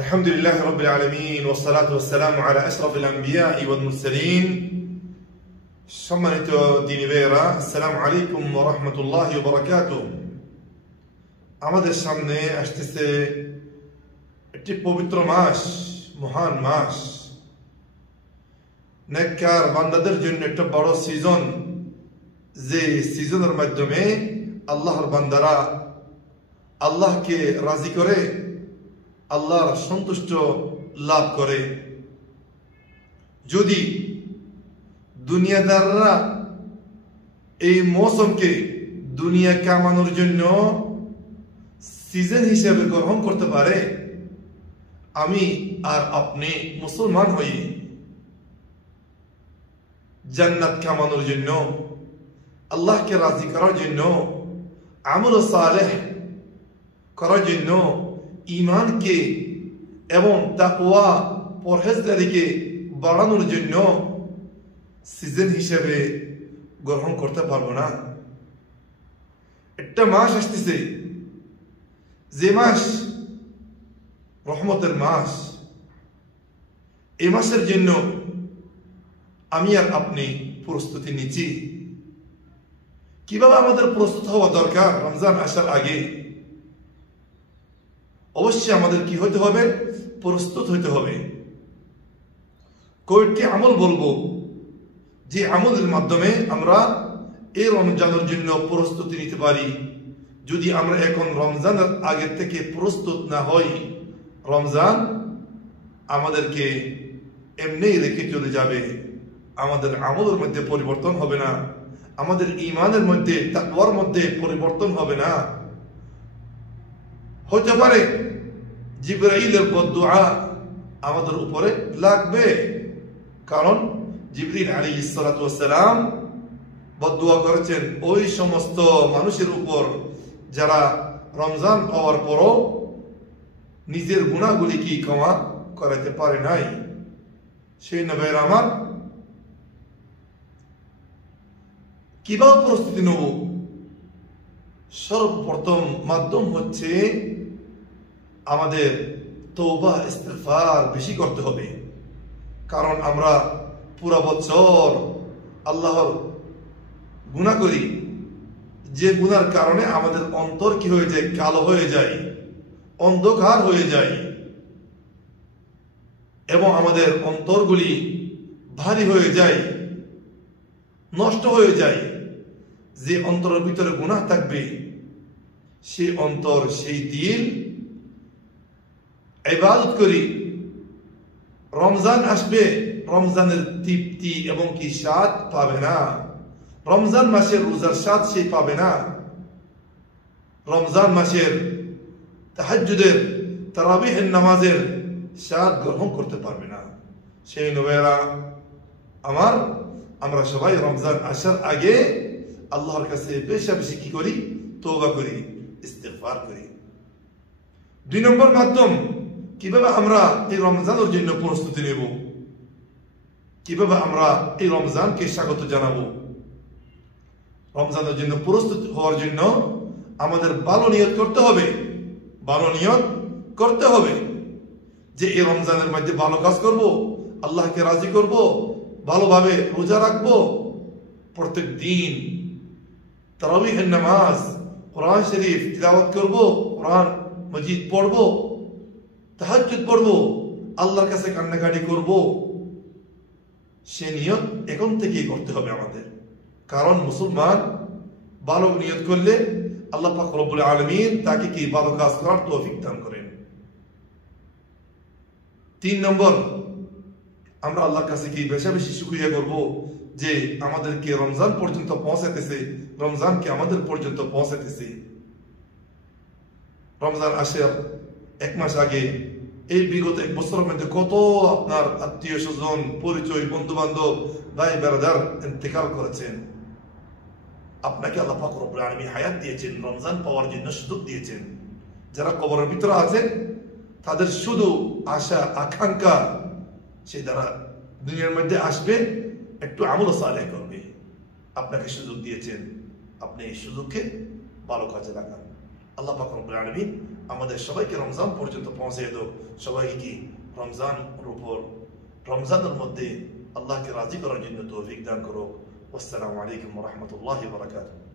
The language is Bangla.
الحمد لله رب العالمين والصلاة والسلام على أشرف الأنبياء والمرسلين সম্মানিত দিনী ভাইয়েরা আসসালামু আলাইকুম ওয়া রাহমাতুল্লাহি ওয়া বারাকাতুহু। আমাদের সামনে আসতেছে একটি পবিত্র মাস, মহান মাস, নেককার বান্দাদের জন্য একটা বড় সিজন, যে সিজনের মাধ্যমে আল্লাহর বান্দারা আল্লাহকে রাজি করে আল্লাহর সন্তুষ্ট লাভ করে। যদি দুনিয়াদাররা এই মৌসুমকে দুনিয়া কামানোর জন্য সিজন হিসেবে গ্রহণ করতে পারে, আমি আর আপনি মুসলমান হই জান্নাত কামানোর জন্য, আল্লাহকে রাজি করার জন্য, আমল সালেহ করার জন্য, ঈমানকে এবং তাকওয়া পরহেজগারিকে বাড়ানোর জন্য সিজন হিসেবে গ্রহণ করতে পারবো না। একটা মাস আসতেছে, যে মাস রহমতের মাস। এই মাসের জন্য আমি আর আপনি প্রস্তুতি নিচ্ছি। কিভাবে আমাদের প্রস্তুত হওয়া দরকার রমজান আসার আগে? অবশ্যই আমাদের কি হতে হবে? প্রস্তুত হতে হবে। কয়েকটি আমল বলবো, যে আমলের মাধ্যমে আমরা এই রমজানের জন্য প্রস্তুতি নিতে পারি। যদি আমরা এখন রমজানের আগে থেকে প্রস্তুত না হই, রমজান আমাদেরকে এমনি রেখে চলে যাবে। আমাদের আমলের মধ্যে পরিবর্তন হবে না, আমাদের ঈমানের মধ্যে, তাকওয়ার মধ্যে পরিবর্তন হবে না। হতে পারে জিবরাইলের বদদুআ আমাদের উপরে লাগবে, কারণ জিবরিল আলাইহিস সালাতু ওয়াস সালাম বদদুআ করেছেন ওই সমস্ত মানুষের উপর যারা রমজান পাওয়ার পরও নিজের গুনাহগুলি কি ক্ষমা করাতে পারে নাই। সেই নবীর আমার কিভাবে প্রস্তুতি নেব? সর্বপ্রথম মাধ্যম হচ্ছে আমাদের তওবা ইস্তিগফার বেশি করতে হবে। কারণ আমরা পুরো বছর আল্লাহর গুনাহ করি, যে গুনার কারণে আমাদের অন্তর কি হয়ে যায়? কালো হয়ে যায়, অন্ধকার হয়ে যায়, এবং আমাদের অন্তরগুলি ভারী হয়ে যায়, নষ্ট হয়ে যায়। যে অন্তরের ভিতরে গুনাহ থাকবে, সেই অন্তর, সেই দিল ইবাদত করি। রমজান আসবে, রমজানের তৃপ্তি এবং কি স্বাদ পাবে না। রমজান মাসের রোজার স্বাদ সে পাবে না। রমজান মাসের তাহাজ্জুদের, তারাবিহের নামাজের স্বাদ গ্রহণ করতে পারবে না। সেই নবীরা আমার, আমরা সবাই রমজান আসার আগে আল্লাহর কাছে বেশি বেশি কি করি? তওবা করি, ইস্তিগফার করি। 2 নম্বর মাধ্যম, কিভাবে আমরা এই রমজানের জন্য প্রস্তুতি নেব, কিভাবে আমরা এই রমজানকে স্বাগত জানাবো। রমজানের জন্য প্রস্তুত হওয়ার জন্য আমাদের ভালো নিয়ত করতে হবে। ভালো নিয়ত করতে হবে যে এই রমজানের মধ্যে ভালো কাজ করব, আল্লাহকে রাজি করব, ভালোভাবে রোজা রাখবো, প্রত্যেক দিন তারাবিহের নামাজ, কোরআন শরীফ তিলাওয়াত করব, কোরআন মজিদ পড়ব, তাহাজ্জুদ পড়ব, আল্লাহর কাছে কান্নাকাটি করব। সে নিয়ত এখন থেকেই করতে হবে আমাদের। কারণ মুসলমান ভালো নিয়ত করলে আল্লাহ পাক রব্বুল আলামিন তাকে কি ভালো কাজ করার তৌফিক দান করেন। 3 নম্বর, আমরা আল্লাহর কাছে কি বেশি বেশি শুকরিয়া করব যে আমাদেরকে রমজান পর্যন্ত পৌঁছাতেছে, রমজানকে আমাদের পর্যন্ত পৌঁছাতেছে। রমজান আসার 1 মাস আগে, এই বিগত 1 বছরের মধ্যে কত আপনার আত্মীয় স্বজন, পরিচয়, বন্ধু বান্ধব, ভাই বেরাদার ইন্তেকাল করেছেন। আপনাকে আল্লাহ পাক রব্বুল আলামিন হায়াত দিয়েছেন, রমজান পাওয়ার জন্য সুযোগ দিয়েছেন। যারা কবরের ভিতরে আছেন তাদের শুধু আশা আকাঙ্ক্ষা, সে যারা দুনিয়ার মধ্যে আসবে, একটু আমল সালেহ করবে। আপনাকে সুযোগ দিয়েছেন, আপনি এই সুযোগকে ভালো কাজে লাগান। আল্লাহ পাক রব্বুল আলামিন আমাদের সবাইকে রমজান পর্যন্ত পৌঁছে দাও, সবাইকে রমজানের মধ্যে আল্লাহকে রাজি করার জন্য তৌফিক দান করো। আসসালামু আলাইকুম ওয়া রাহমাতুল্লাহি ওয়া বারাকাতুহু।